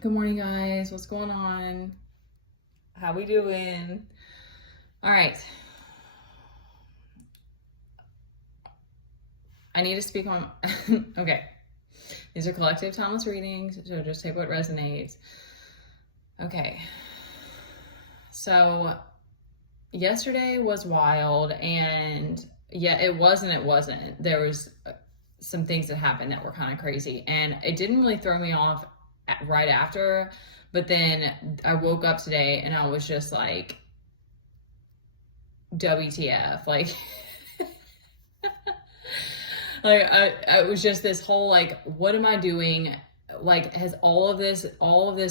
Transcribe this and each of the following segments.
Good morning, guys. What's going on? How we doing? All right. I need to speak on, okay. These are collective timeless readings, so just take what resonates. Okay. So yesterday was wild, and yeah, it wasn't. There was some things that happened that were kind of crazy, and it didn't really throw me off right after, but then I woke up today and I was just like, WTF, like like I was just this whole like, what am I doing? Like, has all of this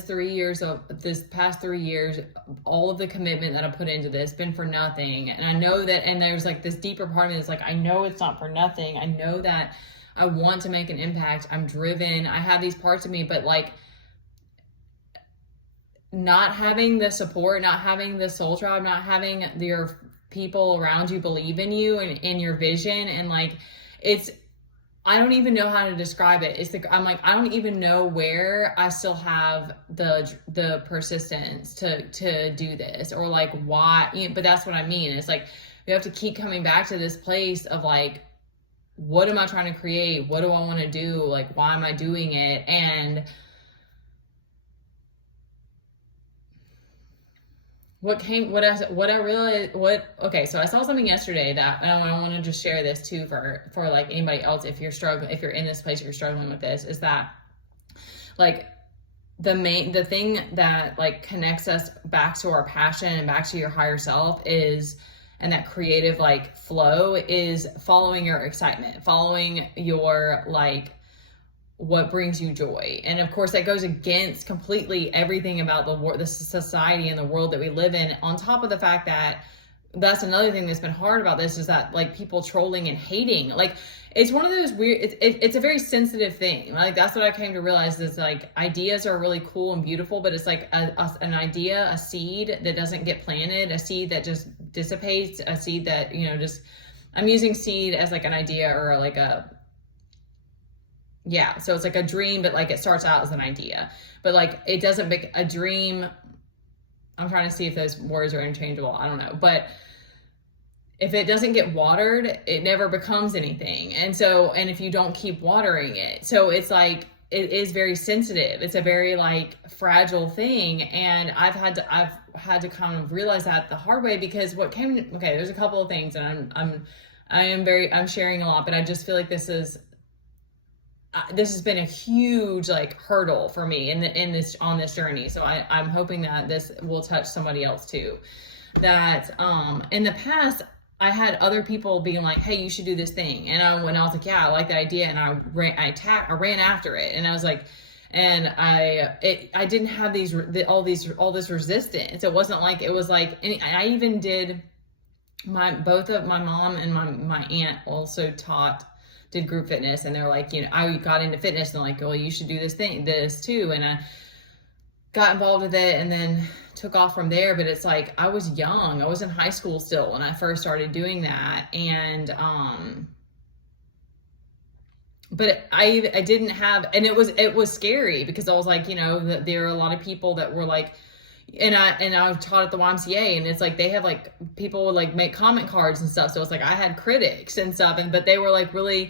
3 years of this past 3 years, all of the commitment that I put into this been for nothing? And I know that, and there's like this deeper part of me that's like, I know it's not for nothing. I know that I want to make an impact. I'm driven. I have these parts of me, but like, not having the support, not having the soul tribe, not having your people around you believe in you and in your vision, and like, I don't even know how to describe it. I'm like, I don't even know where I still have the persistence to do this, or like why, but that's what I mean. It's like, we have to keep coming back to this place of like, what am I trying to create? What do I want to do? Like, why am I doing it? And what I realized, okay, so I saw something yesterday that, and I want to just share this too for like anybody else, if you're struggling, if you're in this place, you're struggling with this, is that like the thing that like connects us back to our passion and back to your higher self is, and that creative like flow is following your excitement, following your like, what brings you joy. And of course that goes against completely everything about the society and the world that we live in, on top of the fact that that's another thing that's been hard about this, is that like people trolling and hating, like it's one of those weird, it's a very sensitive thing. Like that's what I came to realize, is like, ideas are really cool and beautiful, but it's like an idea, a seed that doesn't get planted, a seed that just dissipates, a seed that, just, I'm using seed as like an idea, or like so it's like a dream, but like it starts out as an idea, but like it doesn't make a dream. I'm trying to see if those words are interchangeable. I don't know. But if it doesn't get watered, it never becomes anything. And if you don't keep watering it, so it's like, it is very sensitive. It's a very like fragile thing. And I've had to kind of realize that the hard way, because there's a couple of things, and I'm sharing a lot, but I just feel like this has been a huge like hurdle for me on this journey. So I'm hoping that this will touch somebody else too. That in the past, I had other people being like, hey, you should do this thing. And when I was like, yeah, I like that idea. And I ran after it. And I was like, and I didn't have all this resistance. It wasn't like, it was like, and I even did both of my mom and my aunt also did group fitness, and they're like, I got into fitness, and they're like, well, you should do this too. And I got involved with it and then took off from there. But it's like, I was young. I was in high school still when I first started doing that. And, but I didn't have, and it was scary, because I was like, there are a lot of people that were like, and I taught at the YMCA, and it's like, they have like, people would like make comment cards and stuff. So it's like, I had critics and stuff, but they were like really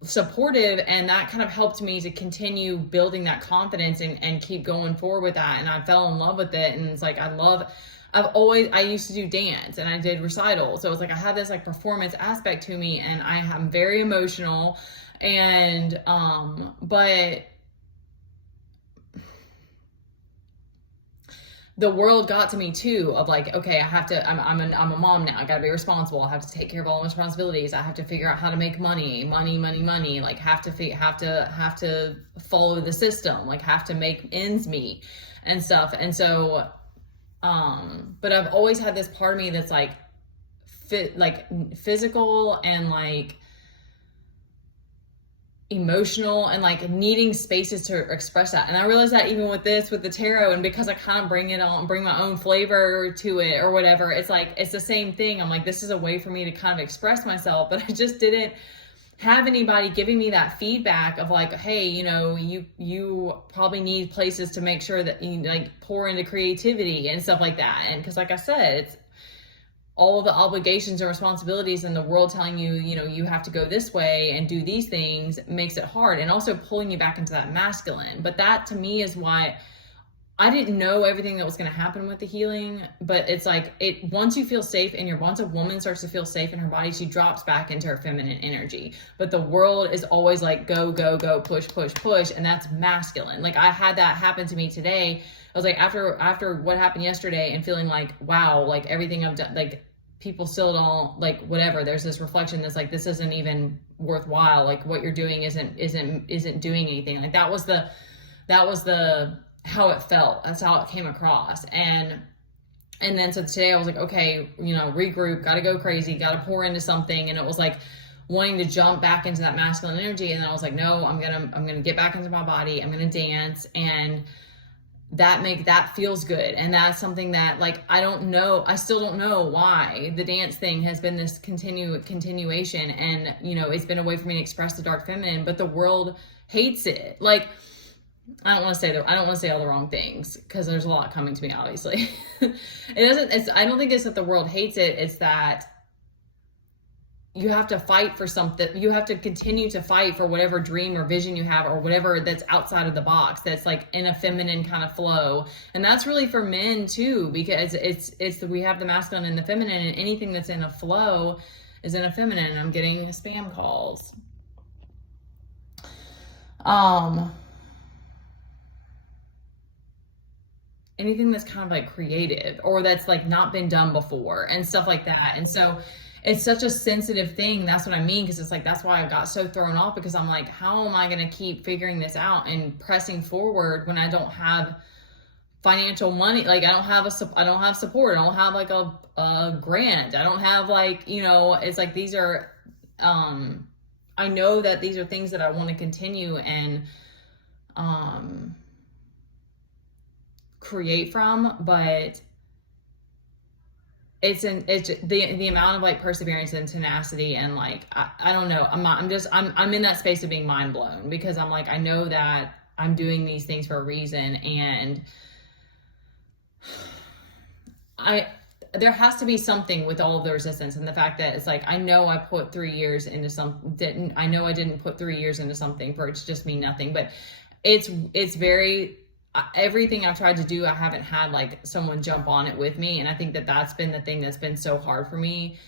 supportive, and that kind of helped me to continue building that confidence and keep going forward with that. And I fell in love with it. And it's like, I used to do dance, and I did recitals. So it's like, I had this like performance aspect to me, and I am very emotional, and, but the world got to me too, of like, okay, I'm a mom now. I gotta be responsible. I have to take care of all my responsibilities. I have to figure out how to make money, like have to follow the system, like have to make ends meet and stuff. And so, but I've always had this part of me that's like physical and like emotional, and like needing spaces to express that. And I realized that even with the tarot, and because I kind of bring my own flavor to it or whatever, it's like, it's the same thing. I'm like, this is a way for me to kind of express myself, but I just didn't have anybody giving me that feedback of like, hey, you know, you probably need places to make sure that you like pour into creativity and stuff like that. And because like I said, it's all of the obligations and responsibilities in the world telling you, you know, you have to go this way and do these things makes it hard, and also pulling you back into that masculine. But that to me is why I didn't know everything that was going to happen with the healing, but it's like once you feel safe in once a woman starts to feel safe in her body, she drops back into her feminine energy. But the world is always like, go, go, go, push, push, push. And that's masculine. Like I had that happen to me today. I was like, after what happened yesterday and feeling like, wow, like everything I've done, like people still don't like whatever. There's this reflection that's like, this isn't even worthwhile. Like what you're doing isn't doing anything. Like that was the how it felt. That's how it came across. And then so today I was like, okay, you know, regroup, got to go crazy, got to pour into something. And it was like wanting to jump back into that masculine energy. And then I was like, no, I'm going to get back into my body. I'm going to dance. And that feels good. And that's something that like, I still don't know why the dance thing has been this continuation. And, you know, it's been a way for me to express the dark feminine, but the world hates it. Like, I don't want to say all the wrong things because there's a lot coming to me, obviously. I don't think it's that the world hates it. It's that you have to fight for something. You have to continue to fight for whatever dream or vision you have or whatever that's outside of the box. That's like in a feminine kind of flow. And that's really for men too, because we have the masculine and the feminine, and anything that's in a flow is in a feminine. I'm getting spam calls. Anything that's kind of like creative or that's like not been done before and stuff like that. And so it's such a sensitive thing. That's what I mean. Cause it's like, that's why I got so thrown off, because I'm like, how am I going to keep figuring this out and pressing forward when I don't have financial money? Like I don't have support. I don't have like a grant. I don't have like, you know, it's like, these are, I know that these are things that I want to continue and, create from, but it's the amount of like perseverance and tenacity and like I don't know, I'm in that space of being mind blown, because I'm like, I know that I'm doing these things for a reason, and there has to be something with all of the resistance and the fact that it's like, I know I put 3 years into I know I didn't put 3 years into something for it to just mean nothing, but it's very, everything I've tried to do, I haven't had like someone jump on it with me. And I think that that's been the thing that's been so hard for me.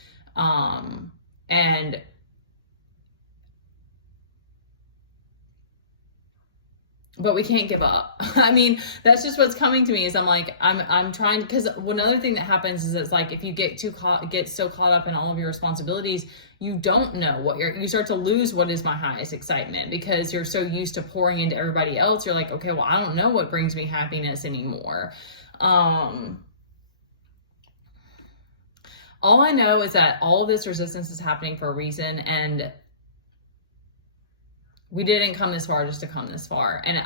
But we can't give up. I mean, that's just what's coming to me is I'm trying, because one other thing that happens is it's like, if you get so caught up in all of your responsibilities, you don't know you start to lose what is my highest excitement, because you're so used to pouring into everybody else. You're like, okay, well, I don't know what brings me happiness anymore. All I know is that all of this resistance is happening for a reason, and we didn't come this far just to come this far. And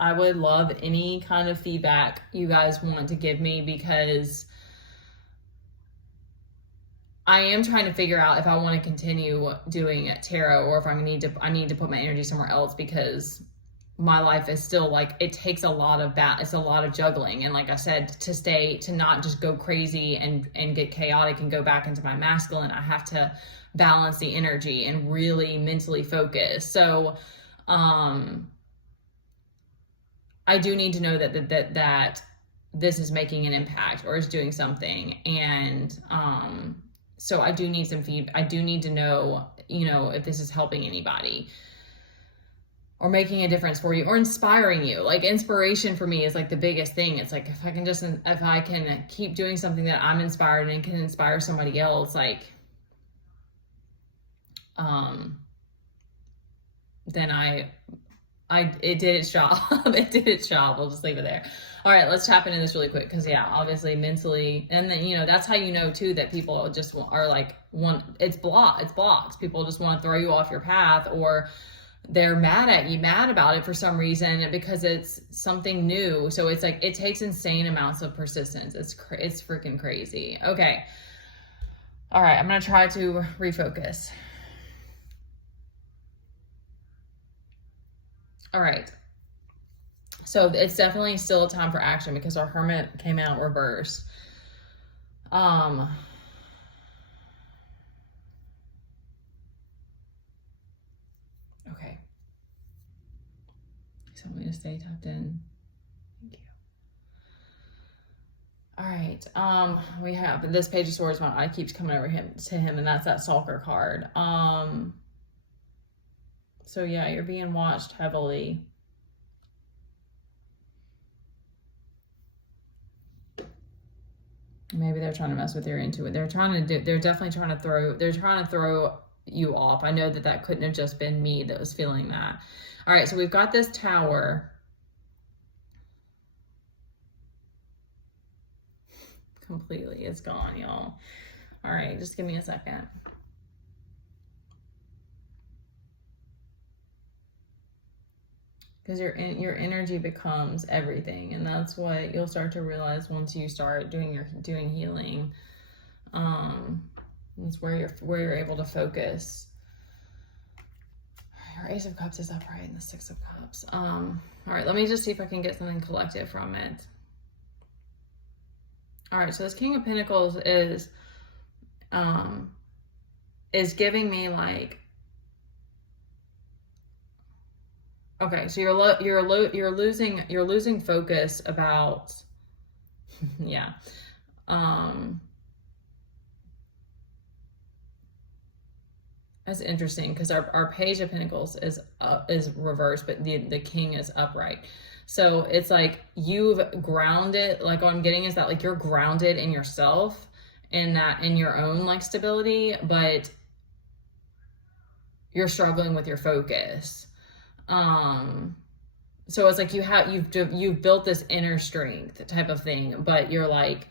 I would love any kind of feedback you guys want to give me, because I am trying to figure out if I want to continue doing tarot or if I need to put my energy somewhere else, because my life is still like, it takes a lot of it's a lot of juggling. And like I said, to not just go crazy and get chaotic and go back into my masculine, I have to balance the energy and really mentally focus. So, I do need to know that this is making an impact or is doing something. And, so I do need some feedback. I do need to know, you know, if this is helping anybody or making a difference for you or inspiring you. Like, inspiration for me is like the biggest thing. It's like, if I can keep doing something that I'm inspired and can inspire somebody else, like, then it did its job. It did its job. We'll just leave it there. All right, let's tap into this really quick. Cause yeah, obviously mentally, and then, you know, that's how you know too, that people just are like, it's blocks. People just want to throw you off your path, or they're mad about it for some reason because it's something new. So it's like, it takes insane amounts of persistence. It's freaking crazy. Okay. All right. I'm going to try to refocus. All right. So it's definitely still a time for action because our Hermit came out reversed. Okay. So I'm going to stay tapped in. Thank you. All right. We have this Page of Swords. My eye keeps coming over to him, and that's that Stalker card. So yeah, you're being watched heavily. Maybe they're trying to mess with your intuition. They're definitely trying to throw you off. I know that couldn't have just been me that was feeling that. All right, so we've got this Tower. Completely, it's gone, y'all. All right, just give me a second. Because your energy becomes everything, and that's what you'll start to realize once you start doing healing. It's where you're able to focus. Our Ace of Cups is upright, and the Six of Cups. All right, let me just see if I can get something collective from it. All right, so this King of Pentacles is giving me like. Okay, so you're losing focus about, yeah. That's interesting because our Page of Pentacles is reversed, but the King is upright. So it's like you've grounded, like what I'm getting is that like you're grounded in yourself, in your own like stability, but you're struggling with your focus. So it's like you've built this inner strength type of thing, but you're like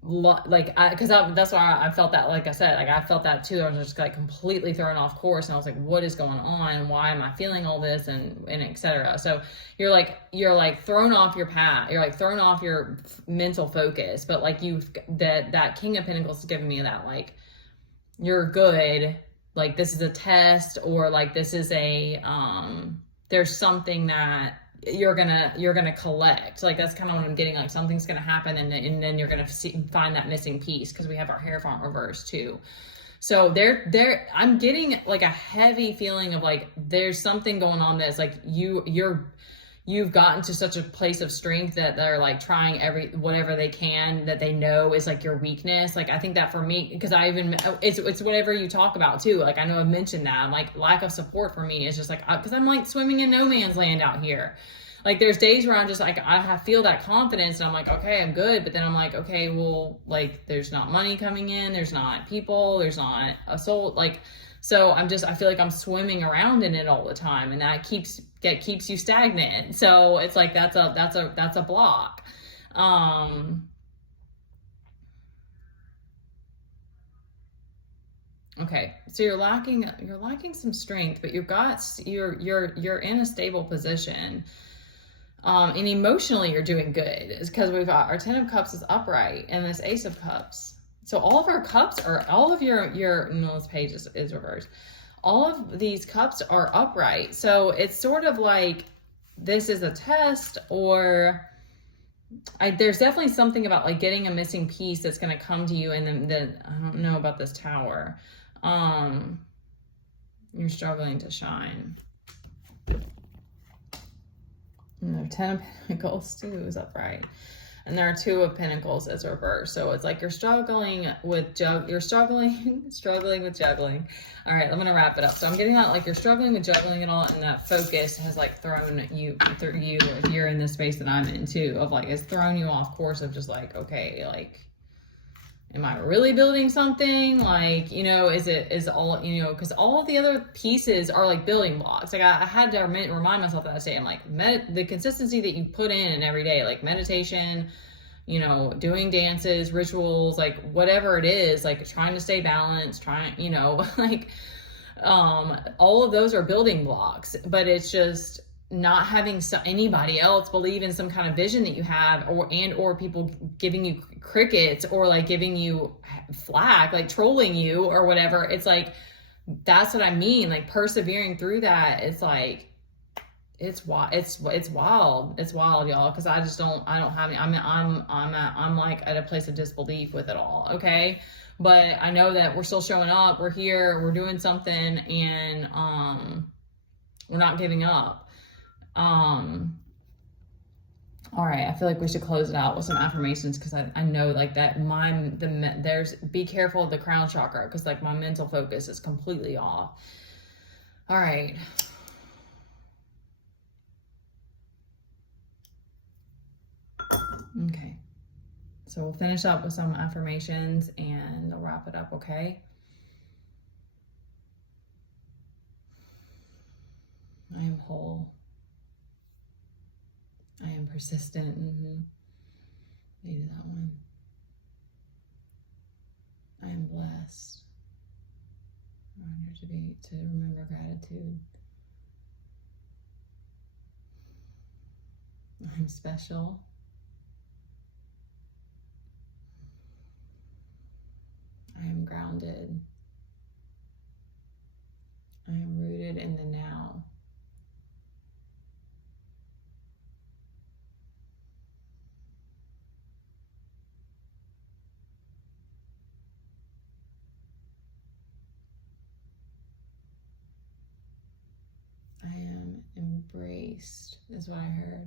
that's why I felt that, like I said, like I felt that too. I was just like completely thrown off course, and I was like, what is going on? Why am I feeling all this? And etc. So you're like thrown off your path. You're like thrown off your mental focus, but like that King of Pentacles is giving me that, like, you're good. Like this is a test, or like this is a, there's something that you're gonna collect. Like that's kind of what I'm getting, like something's gonna happen, and then you're gonna find that missing piece, because we have our Hierophant reversed too. So I'm getting like a heavy feeling of like there's something going on that's like you've gotten to such a place of strength that they're like trying whatever they can that they know is like your weakness. Like I think that for me, because it's whatever you talk about too. Like I know I've mentioned that. I'm like, lack of support for me is just like, because I'm like swimming in no man's land out here. Like there's days where I'm just like, feel that confidence and I'm like, okay, I'm good. But then I'm like, okay, well, like there's not money coming in. There's not people. There's not a soul. Like, so I feel like I'm swimming around in it all the time, and that keeps you stagnant. So it's like, that's a block. Okay. So you're lacking some strength, but you're in a stable position. And emotionally you're doing good. It's because we've got our Ten of Cups is upright and this Ace of Cups. So all of our cups are, all of this page is reversed. All of these cups are upright. So it's sort of like this is a test, or there's definitely something about like getting a missing piece that's going to come to you. And then I don't know about this Tower. You're struggling to shine. No, Ten of Pentacles too is upright. And there are Two of Pentacles as reversed. So it's like you're struggling with struggling with juggling. All right, I'm going to wrap it up. So I'm getting that, like, you're struggling with juggling it all, and that focus has like thrown you, if you're in the space that I'm in too, of like, it's thrown you off course of just like, okay, like, am I really building something? Like, is all, because all of the other pieces are like building blocks. Like I had to remind myself that I say, I'm like, the consistency that you put in every day, like meditation, doing dances, rituals, like whatever it is, like trying to stay balanced, like, all of those are building blocks, but it's just not having anybody else believe in some kind of vision that you have, or people giving you crickets, or like giving you flack, like trolling you or whatever. It's like, that's what I mean. Like persevering through that. It's like, it's wild. It's wild. It's wild, y'all. Because I don't have any. I'm like at a place of disbelief with it all. Okay, but I know that we're still showing up. We're here. We're doing something, and we're not giving up. All right, I feel like we should close it out with some affirmations, because I know like that there's be careful of the crown chakra, because like my mental focus is completely off. All right. Okay. So we'll finish up with some affirmations and we'll wrap it up, okay? I am whole. I am persistent. Needed that one. I am blessed. Reminder to remember gratitude. I'm special. I am grounded. I am rooted in the now. I am embraced, is what I heard.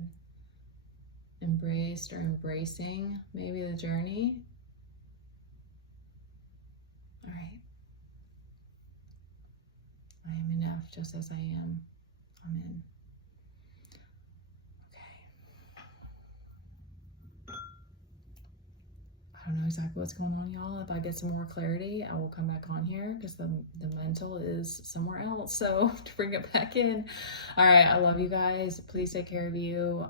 Embraced or embracing maybe the journey. All right. I am enough just as I am. Amen. Okay. I don't know exactly what's going on, y'all. If I get some more clarity, I will come back on here, because the mental is somewhere else. So to bring it back in. All right. I love you guys. Please take care of you.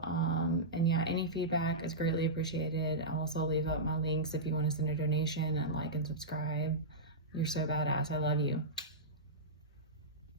And yeah, any feedback is greatly appreciated. I'll also leave up my links if you want to send a donation and like and subscribe. You're so badass. I love you.